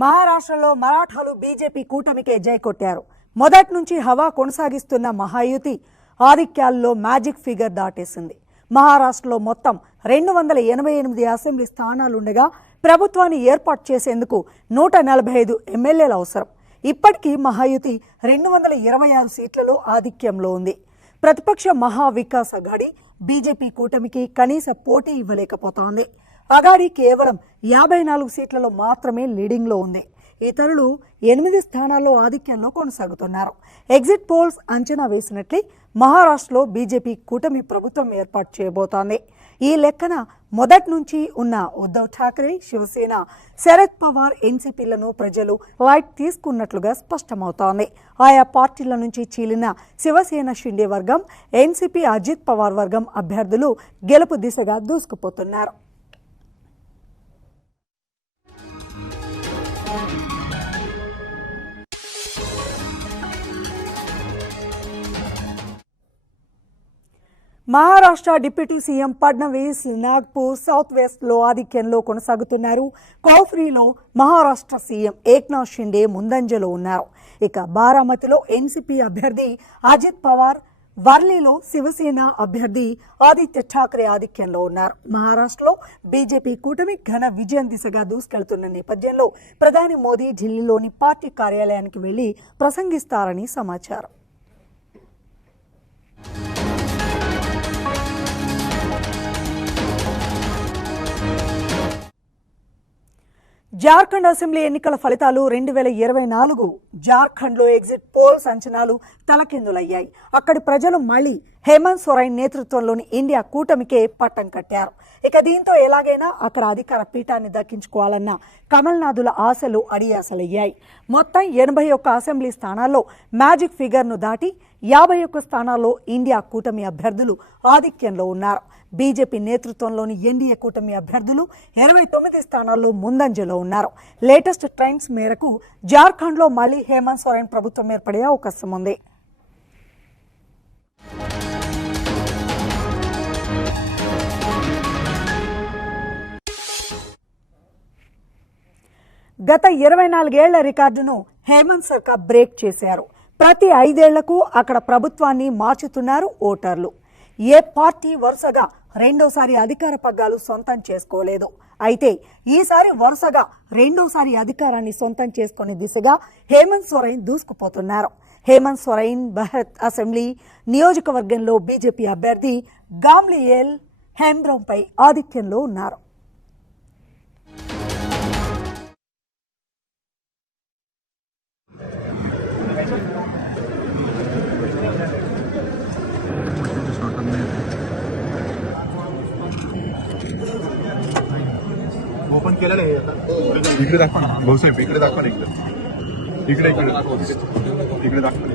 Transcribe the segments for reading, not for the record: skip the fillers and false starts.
మహారాష్ట్రలో మరాఠాలు బీజేపీ కూటమికే జై కొట్టారు. మొదటి నుంచి హవా కొనసాగిస్తున్న మహాయుతి ఆధిక్యాల్లో మ్యాజిక్ ఫిగర్ దాటేసింది. మహారాష్ట్రలో మొత్తం 288 అసెంబ్లీ స్థానాలుండగా ప్రభుత్వాన్ని ఏర్పాటు చేసేందుకు 145 ఎమ్మెల్యేలు అవసరం. ఇప్పటికీ మహాయుతి 226 సీట్లలో ఆధిక్యంలో ఉంది. ప్రతిపక్ష మహావికాస్ అఘాడీ బీజేపీ కూటమికి కనీస పోటీ ఇవ్వలేకపోతోంది. అఘాడీ కేవలం 54 సీట్లలో మాత్రమే లీడింగ్లో ఉంది. ఇతరులు 8 స్థానాల్లో ఆధిక్యంలో కొనసాగుతున్నారు. ఎగ్జిట్ పోల్స్ అంచనా వేసినట్లే మహారాష్ట్రలో బీజేపీ కూటమి ప్రభుత్వం ఏర్పాటు చేయబోతోంది. ఈ లెక్కన మొదటి నుంచి ఉన్న ఉద్ధవ్ ఠాక్రే, శివసేన, శరద్ పవార్, ఎన్సీపీలను ప్రజలు లైట్ తీసుకున్నట్లుగా స్పష్టమవుతోంది. ఆయా పార్టీల నుంచి చీలిన శివసేన షిండే వర్గం, ఎన్సీపీ అజిత్ పవార్ వర్గం అభ్యర్థులు గెలుపు దిశగా దూసుకుపోతున్నారు. Maharashtra deputy CM Fadnavis Nagpur south వెస్ట్లో ఆధిక్యంలో కొనసాగుతున్నారు. కౌఫ్రీలో మహారాష్ట్ర సీఎం ఏక్నాథ్ షిండే ముందంజలో ఉన్నారు. ఇక బారామతిలో ఎన్సీపీ అభ్యర్థి అజిత్ పవార్, వర్లీలో శివసేన అభ్యర్థి ఆదిత్య ఠాక్రే ఆధిక్యంలో ఉన్నారు. మహారాష్ట్రలో బీజేపీ కూటమి ఘన విజయం దిశగా దూసుకెళ్తున్న నేపథ్యంలో ప్రధాని మోదీ ఢిల్లీలోని పార్టీ కార్యాలయానికి వెళ్లి ప్రసంగిస్తారని సమాచారం. జార్ఖండ్ అసెంబ్లీ ఎన్నికల ఫలితాలు 2024 జార్ఖండ్లో ఎగ్జిట్ పోల్స్ అంచనాలు తలకిందులయ్యాయి. అక్కడి ప్రజలు మళ్లీ హేమంత్ సోరెన్ నేతృత్వంలోని ఇండియా కూటమికే పట్టం కట్టారు. ఇక దీంతో ఎలాగైనా అక్కడ అధికార పీఠాన్ని దక్కించుకోవాలన్న కమల్నాథుల ఆశలు అడియాసలయ్యాయి. మొత్తం 81 అసెంబ్లీ స్థానాల్లో మ్యాజిక్ ఫిగర్ను దాటి 51 స్థానాల్లో ఇండియా కూటమి అభ్యర్థులు ఆధిక్యంలో ఉన్నారు. బీజేపీ నేతృత్వంలోని ఎన్డీఏ కూటమి అభ్యర్థులు 29 స్థానాల్లో ముందంజలో ఉన్నారు. లేటెస్ట్ ట్రెండ్స్ మేరకు జార్ఖండ్లో మళ్లీ హేమంత్ సోరెన్ ప్రభుత్వం ఏర్పడే అవకాశం ఉంది. గత 24 ఏళ్ల రికార్డును హేమంత్ సర్కార్ బ్రేక్ చేశారు. ప్రతి 5 ఏళ్లకు అక్కడ ప్రభుత్వాన్ని మార్చుతున్నారు ఓటర్లు. ఏ పార్టీ వరుసగా రెండోసారి అధికార పగ్గాలు సొంతం చేసుకోలేదు. అయితే ఈసారి వరుసగా రెండోసారి అధికారాన్ని సొంతం చేసుకునే దిశగా హేమంత్ సోరెన్ దూసుకుపోతున్నారు. హేమంత్ సోరెన్ బహత్ అసెంబ్లీ నియోజకవర్గంలో బీజేపీ అభ్యర్థి గామ్లియేల్ హెంబ్రోంపై ఆధిక్యంలో ఉన్నారు. ओपन केलेलं आहे आता इकडे दाखवा ना भाऊसाहेब इकडे दाखवा ना इकडे इकडे दाखवा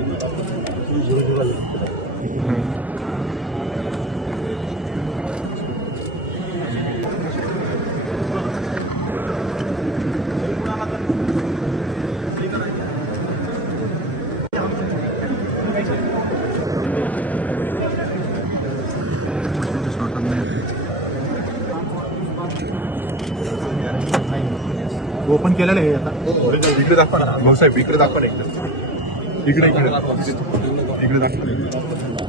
ओपन केलेलं आहे आता इकडे दाखवा ना भाऊसाहेब इकडे दाखवा ना इकडे दाखवा